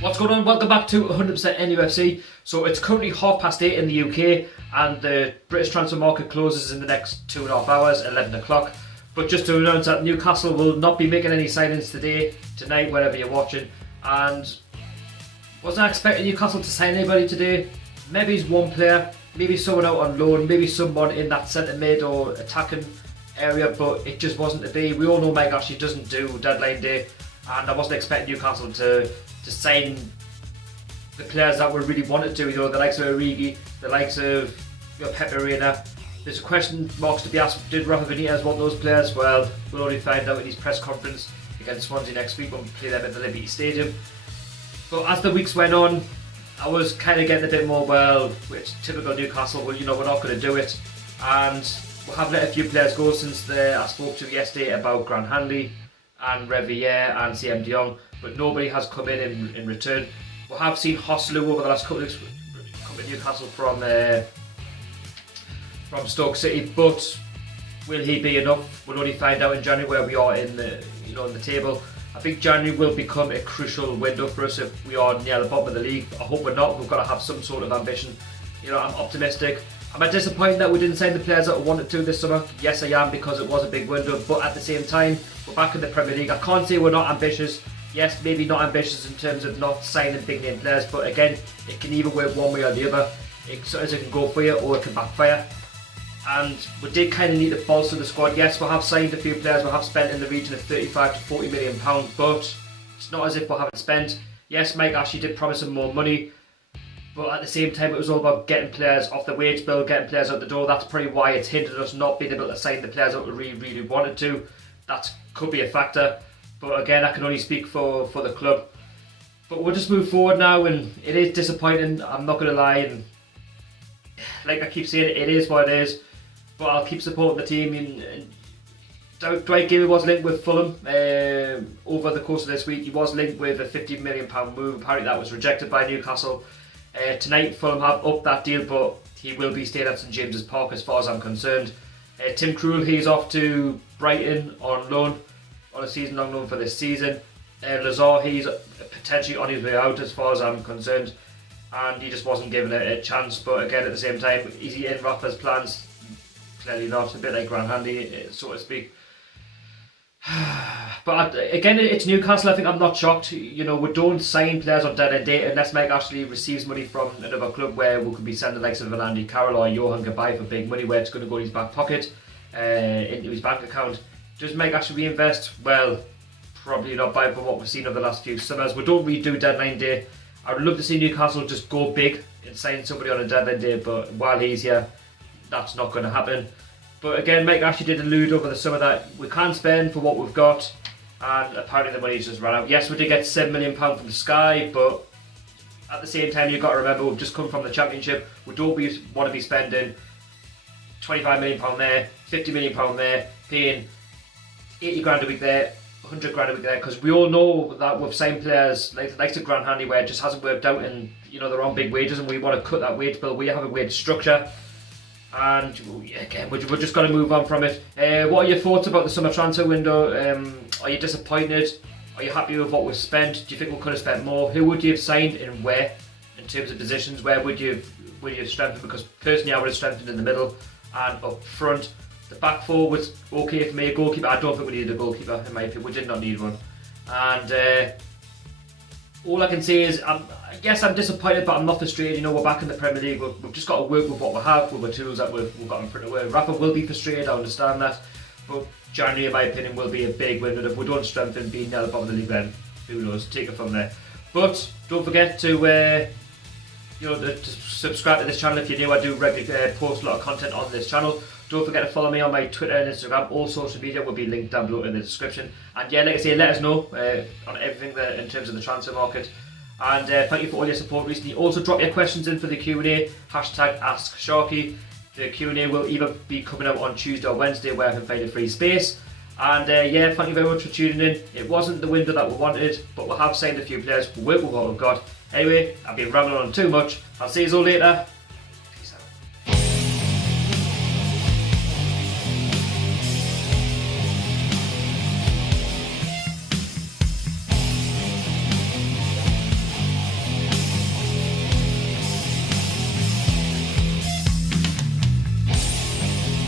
What's going on? Welcome back to 100% NUFC. So it's currently 8:30 in the UK and the British transfer market closes in the next 2.5 hours, 11 o'clock. But just to announce that Newcastle will not be making any signings tonight, wherever you're watching. And wasn't expecting Newcastle to sign anybody today. Maybe it's one player, maybe someone out on loan, maybe someone in that centre mid or attacking area, but it just wasn't to be. We all know Mike Ashley doesn't do deadline day, and I wasn't expecting Newcastle to sign the players that we really wanted to, the likes of Origi, the likes of Pepe Reina. There's a question marks to be asked, did Rafa Benitez want those players? Well, we'll only find out in his press conference against Swansea next week when we play them at the Liberty Stadium. But as the weeks went on, I was kind of getting a bit more, it's typical Newcastle, we're not going to do it. And we have let a few players go since I spoke to yesterday about Grant Hanley and Revier and CM De Jong, but nobody has come in return. We have seen Hoslu over the last couple of weeks come to Newcastle from Stoke City, but will he be enough? We'll only find out in January where we are in the table. I think January will become a crucial window for us if we are near the bottom of the league. I hope we're not. We've got to have some sort of ambition. I'm optimistic. Am I disappointed that we didn't sign the players that we wanted to this summer? Yes, I am, because it was a big window. But at the same time, we're back in the Premier League. I can't say we're not ambitious. Yes, maybe not ambitious in terms of not signing big name players, but again, it can either work one way or the other. It can go for you or it can backfire. And we did kind of need to bolster the squad. Yes, we have signed a few players. We have spent in the region of £35 to £40 million, but it's not as if we haven't spent. Yes, Mike Ashley did promise him more money, but at the same time, it was all about getting players off the wage bill, getting players out the door. That's probably why it's hindered us not being able to sign the players that we really wanted to. That could be a factor. But again, I can only speak for the club. But we'll just move forward now, and it is disappointing, I'm not going to lie. And like I keep saying, it is what it is. But I'll keep supporting the team. And Dwight Gilly was linked with Fulham over the course of this week. He was linked with a £50 million move. Apparently that was rejected by Newcastle. Tonight Fulham have upped that deal, but he will be staying at St James's Park as far as I'm concerned. Tim Krul, he's off to Brighton on loan, on a season-long loan for this season. Lazar, he's potentially on his way out as far as I'm concerned, and he just wasn't given a chance. But again, at the same time, is he in Rafa's plans? Clearly not. A bit like Grant Hanley, so to speak. But again, it's Newcastle. I think I'm not shocked. We don't sign players on deadline day unless Mike Ashley receives money from another club where we could be sending the likes of Andy Carroll or Johan Gabay for big money, where it's going to go in his back pocket, into his bank account. Does Mike Ashley reinvest? Well, probably not, by what we've seen over the last few summers. We don't really do deadline day. I would love to see Newcastle just go big and sign somebody on a deadline day, but while he's here, that's not going to happen. But again, Mike Ashley did allude over the summer that we can't spend for what we've got, and apparently the money's just run out. Yes, we did get £7 million from Sky, but at the same time, you've got to remember we've just come from the Championship. We don't want to be spending £25 million there, £50 million there, paying 80 grand a week there, 100 grand a week there, because we all know that we've signed players like to Grant Hanley where it just hasn't worked out, and they're on big wages, and we want to cut that wage bill. We have a wage structure, and again, we're just going to move on from it. What are your thoughts about the summer transfer window? Are you disappointed? Are you happy with what we've spent? Do you think we could have spent more? Who would you have signed and where, in terms of positions? Where would you have strengthened? Because personally, I would have strengthened in the middle and up front. The back four was okay for me. A goalkeeper, I don't think we needed a goalkeeper in my opinion. We did not need one. And all I can say is, yes, I'm disappointed, but I'm not frustrated. We're back in the Premier League. We've just got to work with what we have, with the tools that we've got in front of us. Rafa will be frustrated, I understand that. But January, in my opinion, will be a big win. And if we don't strengthen being near the bottom of the league, then who knows? Take it from there. But don't forget to to subscribe to this channel if you're new. I do regularly post a lot of content on this channel. Don't forget to follow me on my Twitter and Instagram. All social media will be linked down below in the description. And yeah, like I say, let us know on everything in terms of the transfer market. And thank you for all your support recently. Also, drop your questions in for the Q&A. #AskSharky. The Q&A will either be coming out on Tuesday or Wednesday, where I can find a free space. And yeah, thank you very much for tuning in. It wasn't the window that we wanted, but we have signed a few players. We'll work with what we've got. Anyway, I've been rambling on too much. I'll see you all later.